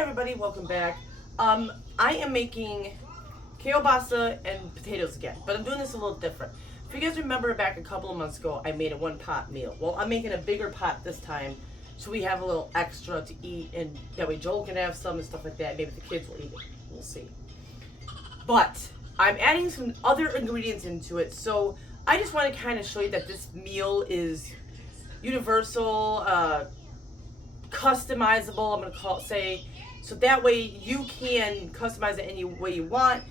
everybody, welcome back. I am making kale Bossa and potatoes again, but I'm doing this a little different. If you guys remember back a couple of months ago, I made a one-pot meal. Well, I'm making a bigger pot this time, so we have a little extra to eat, and that way Joel can have some and stuff like that. Maybe the kids will eat it. We'll see. But I'm adding some other ingredients into it, so I just want to kind of show you that this meal is universal, customizable, I'm gonna say, so that way you can customize it any way you want,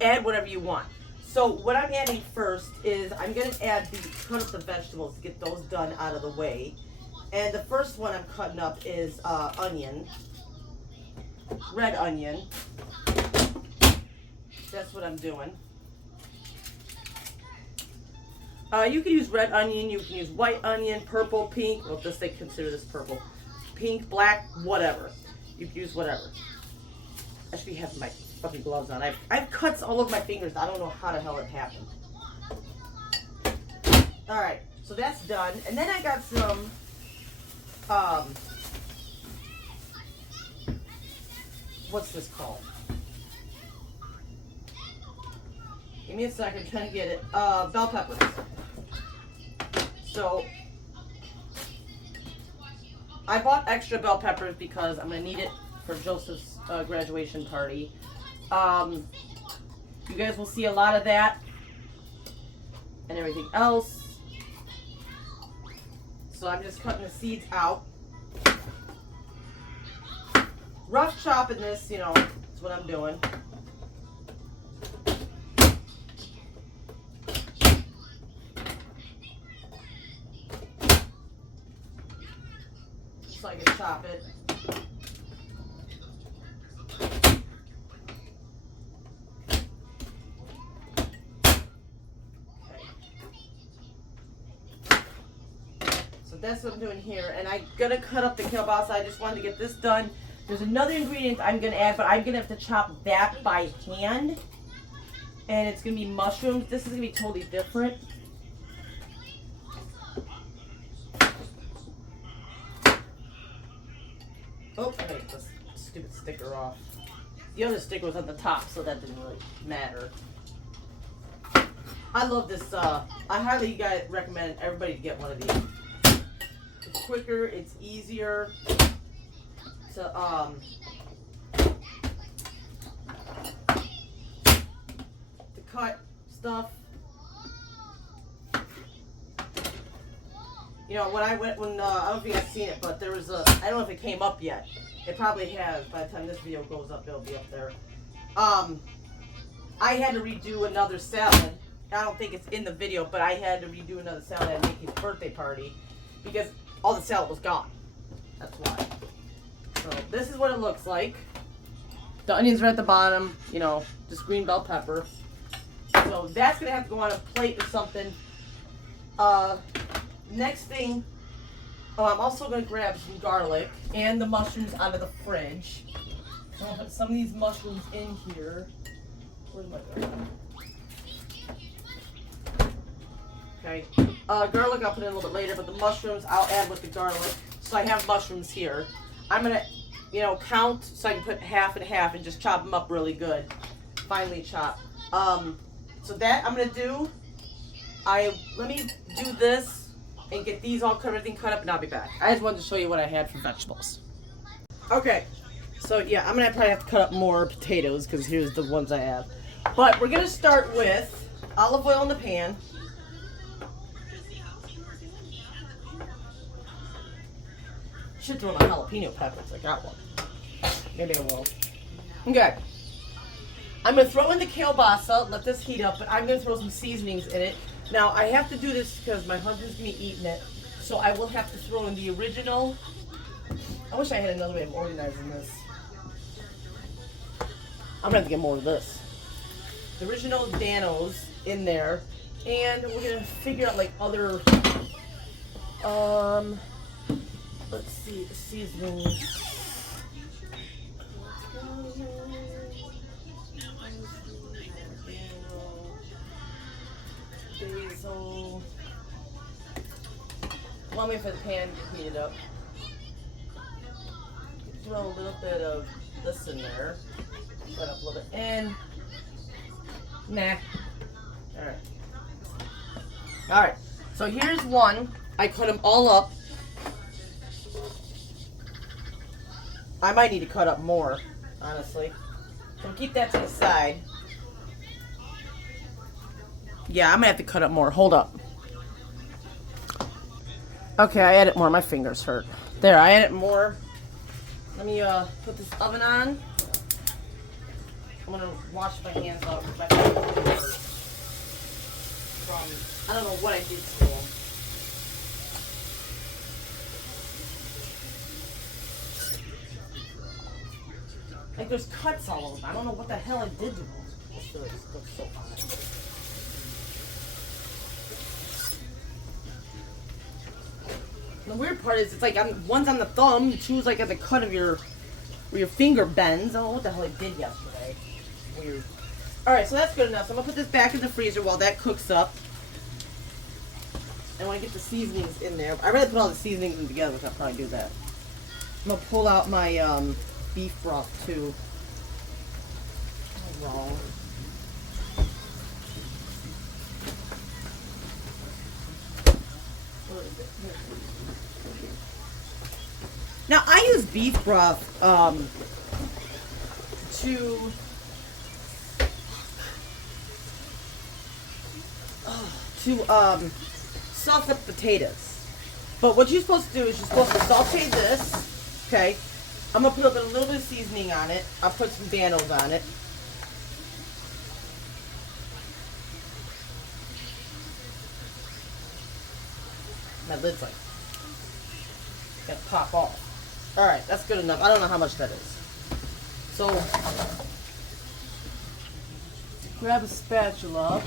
add whatever you want. So what I'm adding first is I'm gonna cut up the vegetables to get those done out of the way. And the first one I'm cutting up is onion, red onion. That's what I'm doing. You can use red onion, you can use white onion, purple, pink. Well, just they consider this purple. Pink, black, whatever. You can use whatever. I should be having my fucking gloves on. I have cuts all over my fingers. I don't know how the hell it happened. Alright, so that's done. And then I got some, what's this called? Give me a second, I'm trying to get it. Bell peppers. So, I bought extra bell peppers because I'm going to need it for Joseph's graduation party. You guys will see a lot of that and everything else. So I'm just cutting the seeds out. Rough chopping this, that's what I'm doing. So I can chop it. Okay. So that's what I'm doing here. And I'm going to cut up the kielbasa. I just wanted to get this done. There's another ingredient I'm going to add, but I'm going to have to chop that by hand. And it's going to be mushrooms. This is going to be totally different. Oh, I made this stupid sticker off. The other sticker was at the top, so that didn't really matter. I love this. I highly recommend everybody to get one of these. It's quicker, it's easier to cut stuff. When I don't know if you guys seen it, but there was I don't know if it came up yet. It probably has. By the time this video goes up, it'll be up there. I had to redo another salad. I don't think it's in the video, but I had to redo another salad at Nikki's birthday party because all the salad was gone. That's why. So this is what it looks like. The onions are at the bottom, just green bell pepper. So that's going to have to go on a plate or something. Next thing, I'm also going to grab some garlic and the mushrooms out of the fridge. I'm going to put some of these mushrooms in here. Where's my garlic? Okay. Garlic I'll put in a little bit later, but the mushrooms I'll add with the garlic. So I have mushrooms here. I'm going to, count so I can put half and half and just chop them up really good. Finely chop. So that I'm going to do. Let me do this and get these everything cut up, and I'll be back. I just wanted to show you what I had for vegetables. Okay, so yeah, I'm gonna probably have to cut up more potatoes because here's the ones I have. But we're gonna start with olive oil in the pan. Should throw my jalapeno peppers. I got one. Maybe I will. Okay. I'm gonna throw in the kielbasa. Let this heat up, but I'm gonna throw some seasonings in it. Now, I have to do this because my husband's going to be eating it, so I will have to throw in the original. I wish I had another way of organizing this. I'm going to have to get more of this. The original Danos in there, and we're going to figure out, other, let's see, the seasonings. Basil. One way for the pan to heat it up. throw a little bit of this in there. Put up a little bit in. Nah. Alright. Alright. So here's one. I cut them all up. I might need to cut up more, honestly. So keep that to the side. Yeah, I'm gonna have to cut up more. Hold up. Okay, I added more. My fingers hurt. There, I added more. Let me put this oven on. I'm gonna wash my hands off with my fingers from, I don't know what I did to them. Like there's cuts all over them. I don't know what the hell I did to them. This looks so fine. The weird part is it's like one's on the thumb, two's like at the cut of where your finger bends. I don't know what the hell I did yesterday. Weird. Alright, so that's good enough. So I'm going to put this back in the freezer while that cooks up. I want to get the seasonings in there. I'd rather put all the seasonings in together, which I'll probably do that. I'm going to pull out my beef broth too. Oh, wrong. Where is it? Now I use beef broth to soften up potatoes. But what you're supposed to do is you're supposed to saute this. Okay, I'm gonna put a little bit of seasoning on it. I'll put some Danos on it. My lid's like gonna pop off. All right, that's good enough. I don't know how much that is. So grab a spatula.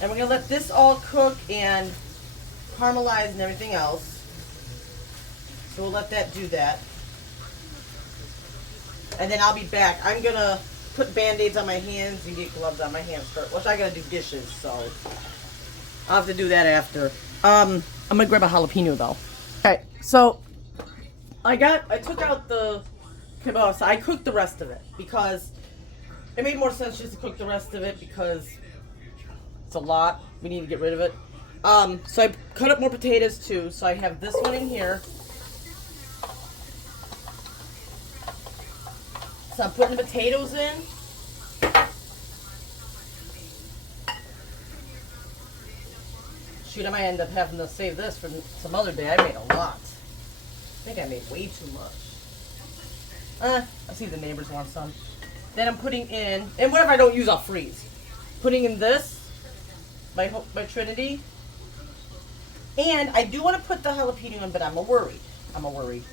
And we're going to let this all cook and caramelize and everything else. So we'll let that do that. And then I'll be back. I'm going to put Band-Aids on my hands and get gloves on my hands first. Which I got to do dishes, so I'll have to do that after. I'm going to grab a jalapeno though. Okay, so I took out the kielbasa. I cooked the rest of it because it made more sense just to cook the rest of it because it's a lot. We need to get rid of it. So I cut up more potatoes too. So I have this one in here. So I'm putting the potatoes in. Shoot, I might end up having to save this for some other day. I made a lot. I think I made way too much. I see the neighbors want some. Then I'm putting in, and whatever I don't use, I'll freeze. Putting in this. My Trinity. And I do want to put the jalapeno in, but I'm worried. I'm worried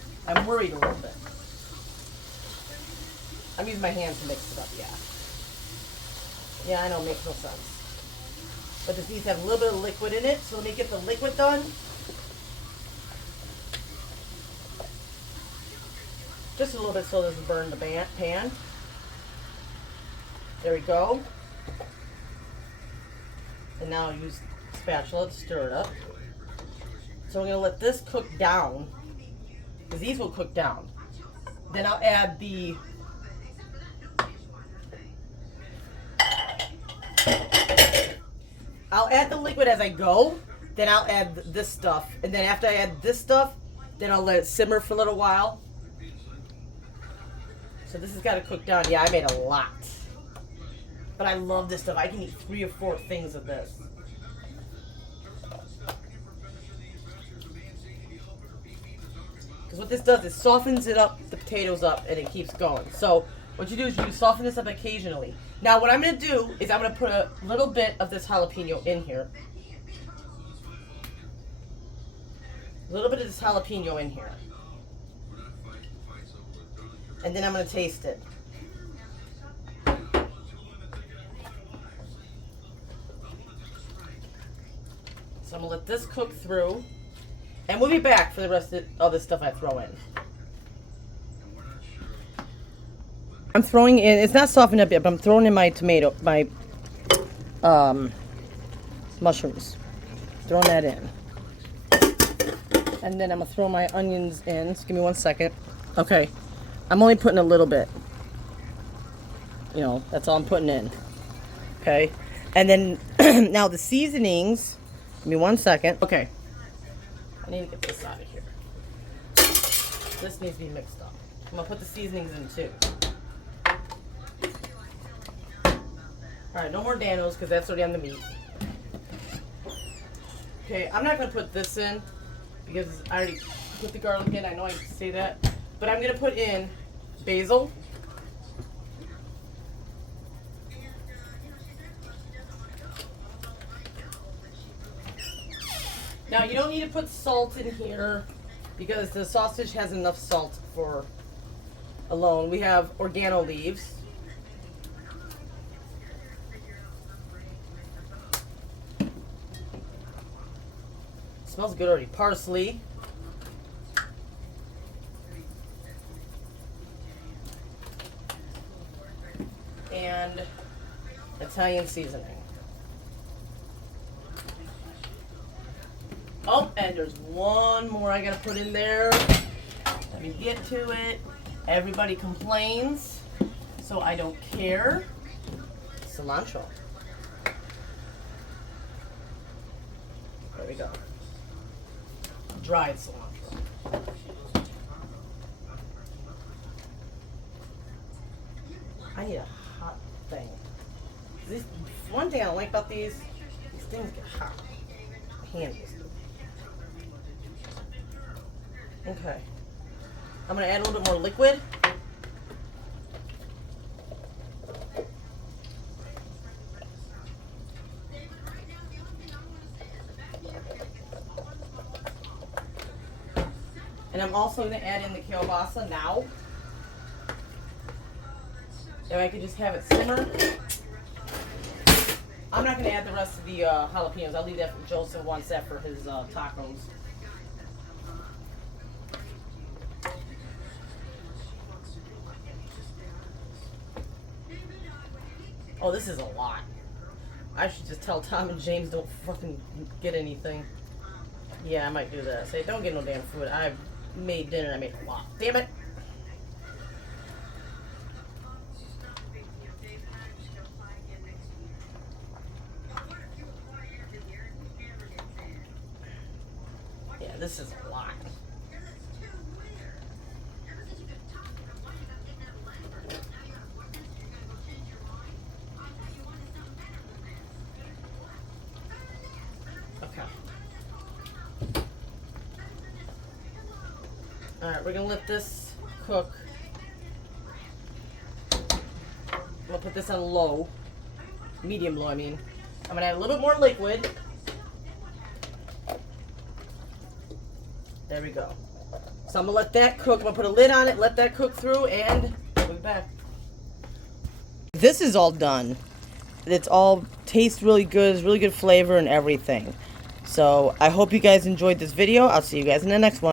a little bit. I'm using my hands to mix it up, yeah. Yeah, I know, it makes no sense. But this needs to have a little bit of liquid in it, so let me get the liquid done. Just a little bit so it doesn't burn the pan. There we go. And now I'll use the spatula to stir it up. So I'm going to let this cook down, because these will cook down. Then I'll add the liquid as I go. Then I'll add this stuff. And then after I add this stuff, then I'll let it simmer for a little while. So this has got to cook down. Yeah, I made a lot. But I love this stuff. I can eat 3 or 4 things of this. Because what this does is softens it up, the potatoes up, and it keeps going. So what you do is you soften this up occasionally. Now what I'm going to do is I'm going to put a little bit of this jalapeno in here. A little bit of this jalapeno in here. And then I'm going to taste it. So I'm going to let this cook through. And we'll be back for the rest of all this stuff I throw in. I'm throwing in, it's not softened up yet, but I'm throwing in my mushrooms. Throwing that in. And then I'm going to throw my onions in. Just give me 1 second. Okay. I'm only putting a little bit. You know, that's all I'm putting in. Okay. And then, now the seasonings. Give me 1 second. Okay. I need to get this out of here. This needs to be mixed up. I'm going to put the seasonings in too. Alright, no more Danos because that's already on the meat. Okay, I'm not going to put this in because I already put the garlic in. I know I say that. But I'm going to put in basil. Now, you don't need to put salt in here because the sausage has enough salt for alone. We have oregano leaves. Smells good already. Parsley. And Italian seasoning. Oh, and there's one more I gotta put in there. Let me get to it. Everybody complains, so I don't care. Cilantro. There we go. Dried cilantro. I need a hot thing. This one thing I don't like about these things get hot. Hand is. Okay. I'm going to add a little bit more liquid. And I'm also going to add in the kale Bossa now. If I could just have it simmer. I'm not going to add the rest of the jalapenos. I'll leave that for Joseph wants that for his tacos. Oh, this is a lot. I should just tell Tom and James don't fucking get anything. Yeah, I might do that. Say, don't get no damn food. I made dinner. I made a lot. Damn it. Yeah, this is a lot. Alright, we're going to let this cook. I'm going to put this on low. Medium low, I mean. I'm going to add a little bit more liquid. There we go. So I'm going to let that cook. I'm going to put a lid on it, let that cook through, and we'll be back. This is all done. It's all tastes really good. It's really good flavor and everything. So I hope you guys enjoyed this video. I'll see you guys in the next one.